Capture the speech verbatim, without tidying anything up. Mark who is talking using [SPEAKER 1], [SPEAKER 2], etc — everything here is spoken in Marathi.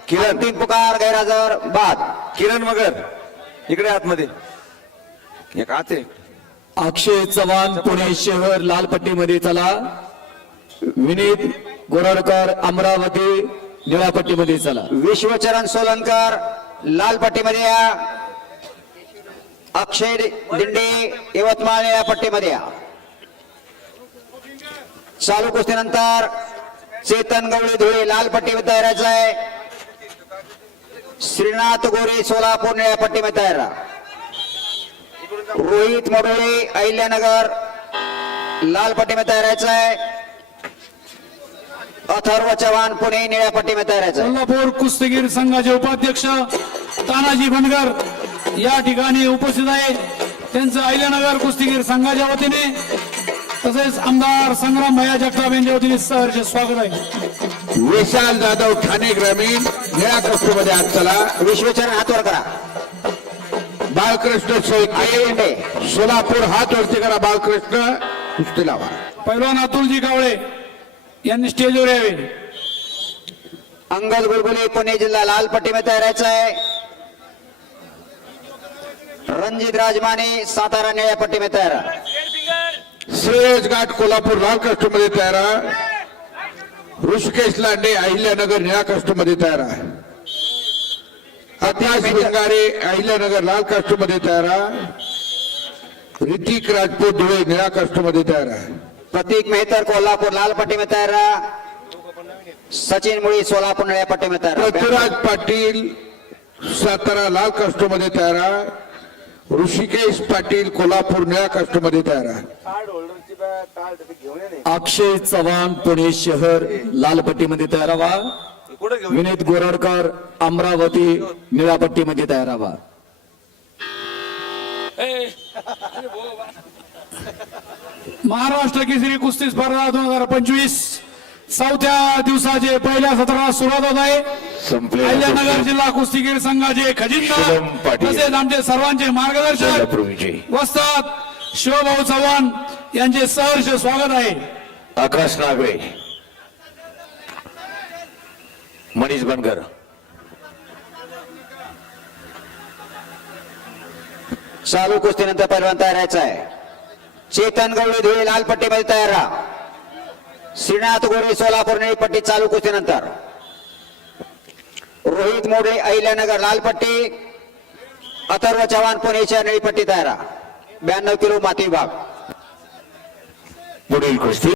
[SPEAKER 1] किरण
[SPEAKER 2] तीन पुकार गैरहजर बाद.
[SPEAKER 1] किरण मगर इकडे आतमध्ये एक आते.
[SPEAKER 3] अक्षय चव्हाण पुणे शहर लाल पट्टीमध्ये चला. विनीत गोरडकर अमरावती निळ्या पट्टीमध्ये चला.
[SPEAKER 2] विश्वचरण सोलनकर लाल पट्टीमध्ये या. अक्षय दिंडे यवतमाळ निळ्या पट्टीमध्ये या. चालू कुस्तीनंतर चेतन गवळी धुळे लाल पट्टीमध्ये तयार राहायचं आहे. श्रीनाथ गोरे सोलापूर निळ्या पट्टीमध्ये तयार राहा. रोहित मोडोळे अहिल्यानगर लाल पट्टीमध्ये तयार राहायचं आहे. अथर्व चव्हाण पुणे निळ्या पट्टीमध्ये तयार राहायचं आहे.
[SPEAKER 4] कोल्हापूर कुस्तीगीर संघाचे उपाध्यक्ष तानाजी बनगर या ठिकाणी उपस्थित आहे. त्यांचं अहिल्यानगर कुस्तीगीर संघाच्या वतीने तसेच आमदार संग्राम भैया जगताप यांच्या वतीने सहर्ष स्वागत आहे.
[SPEAKER 1] विशाल जाधव ठाणे ग्रामीण निळ्या कष्टमध्ये आज चला.
[SPEAKER 2] विश्वचरण हातवर करा.
[SPEAKER 1] बाळकृष्ण सोयके सोलापूर हात वरती करा. बाळकृष्ण कुस्ती लावा.
[SPEAKER 4] पैलवान अतुलजी कावळे यांनी स्टेजवर यावे.
[SPEAKER 2] अंगद गुलगुले पुणे जिल्हा लाल पट्टीमध्ये तयार राहायचं आहे. रणजित राजमाने सातारा निळ्या पट्टीमध्ये तयार राहा.
[SPEAKER 1] श्रेयस घाट कोल्हापूर लाल कष्टमध्ये तयार आहे. ऋषिकेश लांडे अहिल्यानगर निळ्या कष्टमध्ये तयार आहे. आकाश भिंगारे अहिल्यानगर लाल कष्टमध्ये तयार आहे. ऋतिक राजपूत धुळे निळ्या कष्टमध्ये तयार आहे.
[SPEAKER 2] प्रतीक मेहतर कोल्हापूर लाल पट्टीमध्ये तयार राहा. सचिन मुळी सोलापूर निळ्या पट्टीमध्ये तयार राहा.
[SPEAKER 1] पृथ्वीराज पाटील सातारा लाल कष्टमध्ये तयार आहे. ऋषिकेश पाटील कोल्हापूर निळ्या कष्टमध्ये तयार आहे.
[SPEAKER 3] अक्षय चव्हाण पुणे शहर लाल पट्टीमध्ये तयार व्हा. विनीत गोरडकर अमरावती निळ्या पट्टीमध्ये तयार व्हा.
[SPEAKER 4] महाराष्ट्र केसरी कुस्ती स्पर्धा दोन हजार पंचवीस चौथ्या दिवसाचे पहिल्या सत्राला सुरुवात होत आहे. अहिल्यानगर जिल्हा कुस्तीगीर संघाचे खजिनदार तसेच आमचे सर्वांचे मार्गदर्शक वस्ताद शिवभाऊ चव्हाण यांचे सहर्ष स्वागत आहे.
[SPEAKER 5] आकाश नागरे, मनीष बनकर,
[SPEAKER 2] चालू कुस्तीनंतर पैलवान तयार राहायचं आहे. चेतन गवळी धुळे लाल पट्टीमध्ये तयार राहा. श्रीनाथ गोरे सोलापूर निळी पट्टी चालू कुस्तीनंतर. रोहित मोडे अहिल्यानगर लाल पट्टी. अथर्व चव्हाण पुणेच्या निळी पट्टी तयार राहा. ब्याण्णव किलो माती विभाग.
[SPEAKER 5] पुढील कुस्ती